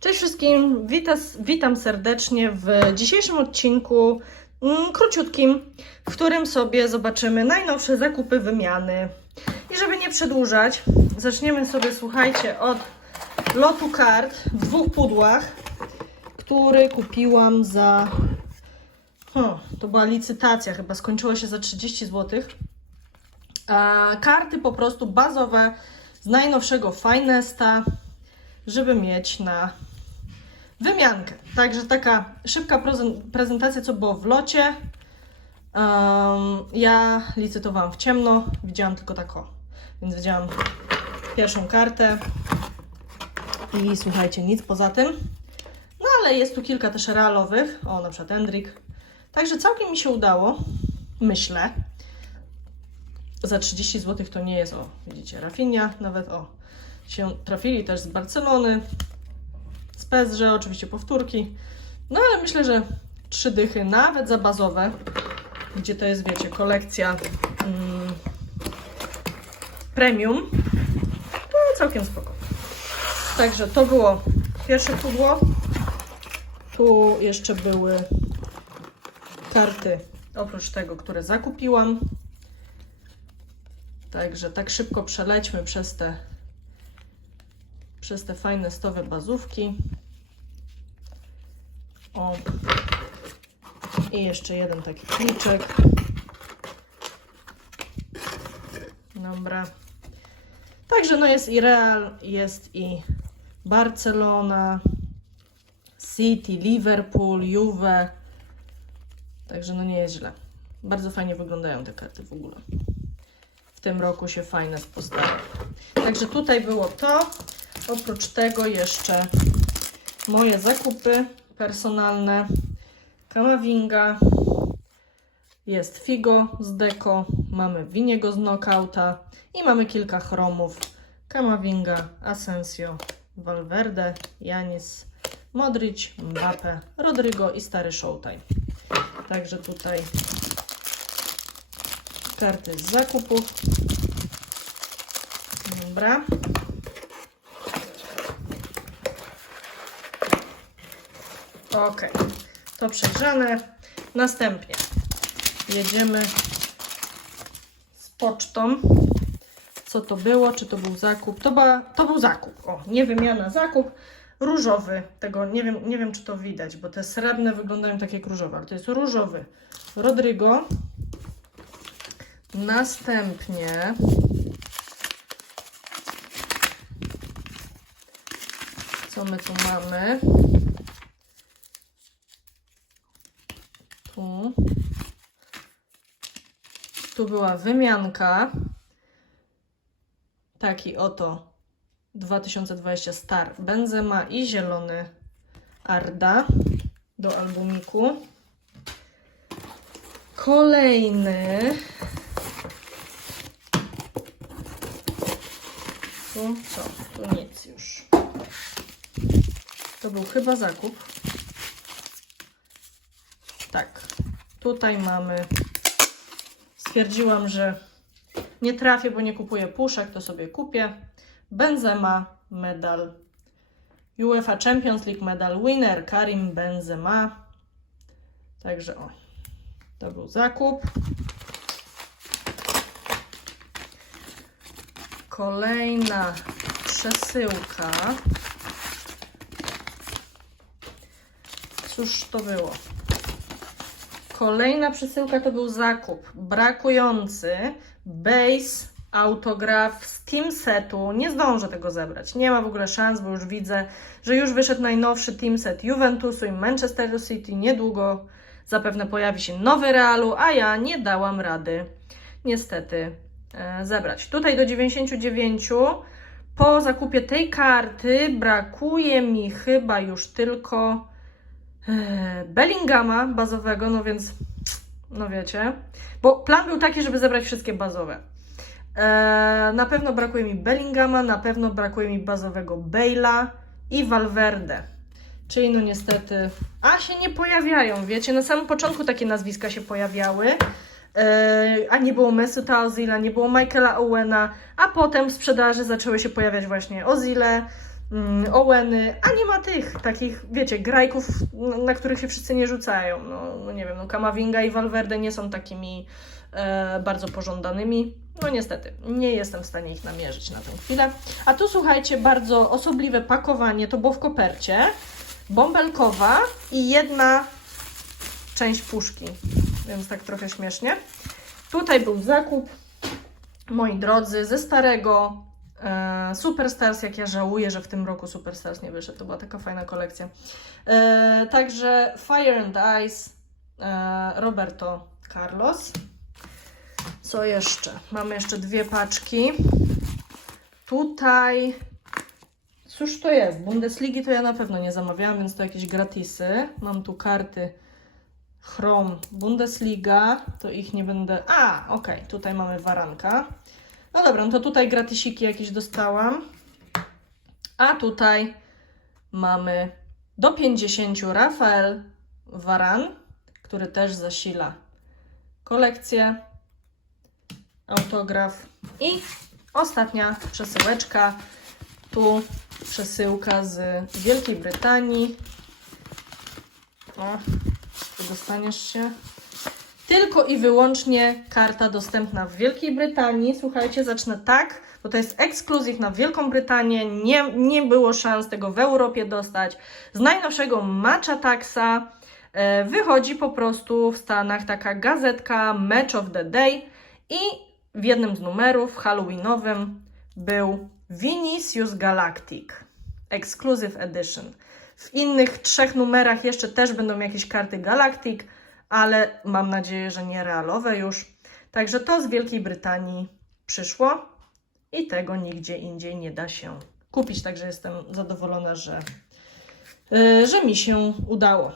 Cześć wszystkim, Witas, witam serdecznie w dzisiejszym odcinku, mm, króciutkim, w którym sobie zobaczymy najnowsze zakupy wymiany. I żeby nie przedłużać, zaczniemy sobie, słuchajcie, od lotu kart w dwóch pudłach, który kupiłam za... O, to była licytacja, chyba skończyła się za 30 zł. A karty po prostu bazowe z najnowszego Finesta, żeby mieć na wymiankę. Także taka szybka prezen- prezentacja, co było w locie. Um, ja licytowałam w ciemno, widziałam tylko tak o. Więc widziałam pierwszą kartę i słuchajcie, nic poza tym. No ale jest tu kilka też realowych, o na przykład Endrik. Także całkiem mi się udało, myślę. Za 30 zł to nie jest, o widzicie, Rafinha nawet, o się trafili też z Barcelony, PSG, oczywiście powtórki. No ale myślę, że trzy dychy, nawet za bazowe, gdzie to jest, wiecie, kolekcja mm, premium, to całkiem spoko. Także to było pierwsze pudło. Tu jeszcze były karty, oprócz tego, które zakupiłam. Także tak szybko przelećmy przez te przez te fajne stowe bazówki. O. I jeszcze jeden taki kluczek. Dobra. Także no jest i Real, jest i Barcelona, City, Liverpool, Juve. Także no nie jest źle. Bardzo fajnie wyglądają te karty w ogóle. W tym roku się fajne postawią. Także tutaj było to. Oprócz tego jeszcze moje zakupy personalne. Kamavinga. Jest Figo z Deco. Mamy Winiego z Knockouta. I mamy kilka chromów. Kamavinga, Asensio, Valverde, Janis, Modric, Mbappe, Rodrigo i stary Showtime. Także tutaj karty z zakupów. Dobra. Ok, to przejrzane. Następnie jedziemy z pocztą. Co to było? Czy to był zakup? To, była, to był zakup. O, nie wymiana, zakup. Różowy. Tego nie wiem, nie wiem, czy to widać, bo te srebrne wyglądają tak jak różowe, ale to jest różowy. Rodrigo. Następnie co my tu mamy? Tu. Tu była wymianka. Taki oto 2020 Star Benzema i zielony Arda do albumiku. Kolejny. Tu co? Tu nic już. To był chyba zakup. Tak. Tutaj mamy. Stwierdziłam, że nie trafię, bo nie kupuję puszek, to sobie kupię. Benzema medal. UEFA Champions League medal winner Karim Benzema. Także o. To był zakup. Kolejna przesyłka. Cóż to było? Kolejna przesyłka to był zakup brakujący base autograf z team setu. Nie zdążę tego zebrać. Nie ma w ogóle szans, bo już widzę, że już wyszedł najnowszy team set Juventusu i Manchesteru City. Niedługo zapewne pojawi się nowy Realu, a ja nie dałam rady niestety e, zebrać. Tutaj do 99 po zakupie tej karty brakuje mi chyba już tylko Bellingama bazowego, no więc no wiecie, bo plan był taki, żeby zebrać wszystkie bazowe. E, na pewno brakuje mi Bellingama, na pewno brakuje mi bazowego Bale'a i Valverde. Czyli no niestety, a się nie pojawiają, wiecie, na samym początku takie nazwiska się pojawiały, e, a nie było Mesuta Ozila, nie było Michaela Owena, a potem w sprzedaży zaczęły się pojawiać właśnie Ozile, Oweny, a nie ma tych takich, wiecie, grajków, na, na których się wszyscy nie rzucają. No, no nie wiem, no Kamavinga i Valverde nie są takimi e, bardzo pożądanymi. No niestety, nie jestem w stanie ich namierzyć na tę chwilę. A tu słuchajcie, bardzo osobliwe pakowanie, to było w kopercie, bąbelkowa i jedna część puszki, więc tak trochę śmiesznie. Tutaj był zakup, moi drodzy, ze starego e, Superstars, jak ja żałuję, że w tym roku Superstars nie wyszedł, to była taka fajna kolekcja. E, także Fire and Ice, e, Roberto Carlos. Co jeszcze? Mamy jeszcze dwie paczki. Tutaj. Cóż to jest? Bundesligi to ja na pewno nie zamawiałam, więc to jakieś gratisy. Mam tu karty Chrome Bundesliga. To ich nie będę. A, okej, tutaj mamy waranka. No dobra, no to tutaj gratisiki jakieś dostałam. A tutaj mamy do 50 Rafael Varan, który też zasila kolekcję autograf i ostatnia przesyłeczka. Tu przesyłka z Wielkiej Brytanii. O, dostaniesz się. Tylko i wyłącznie karta dostępna w Wielkiej Brytanii. Słuchajcie, zacznę tak, bo to jest ekskluzyw na Wielką Brytanię. Nie, nie było szans tego w Europie dostać. Z najnowszego Matcha Taxa e, wychodzi po prostu w Stanach taka gazetka Match of the Day i w jednym z numerów halloweenowym był Vinicius Galactic Exclusive Edition. W innych trzech numerach jeszcze też będą jakieś karty Galactic, ale mam nadzieję, że nie realowe już. Także to z Wielkiej Brytanii przyszło i tego nigdzie indziej nie da się kupić. Także jestem zadowolona, że, yy, że mi się udało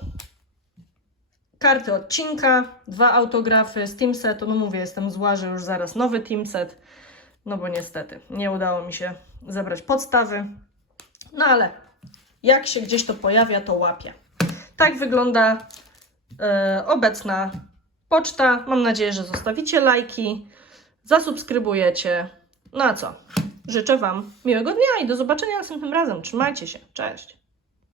karty odcinka, dwa autografy z Teamsetu. No mówię, jestem zła, że już zaraz nowy Teamset. No bo niestety nie udało mi się zebrać podstawy. No ale jak się gdzieś to pojawia, to łapię. Tak wygląda obecna poczta. Mam nadzieję, że zostawicie lajki, zasubskrybujecie. No a co? Życzę Wam miłego dnia i do zobaczenia następnym razem. Trzymajcie się. Cześć.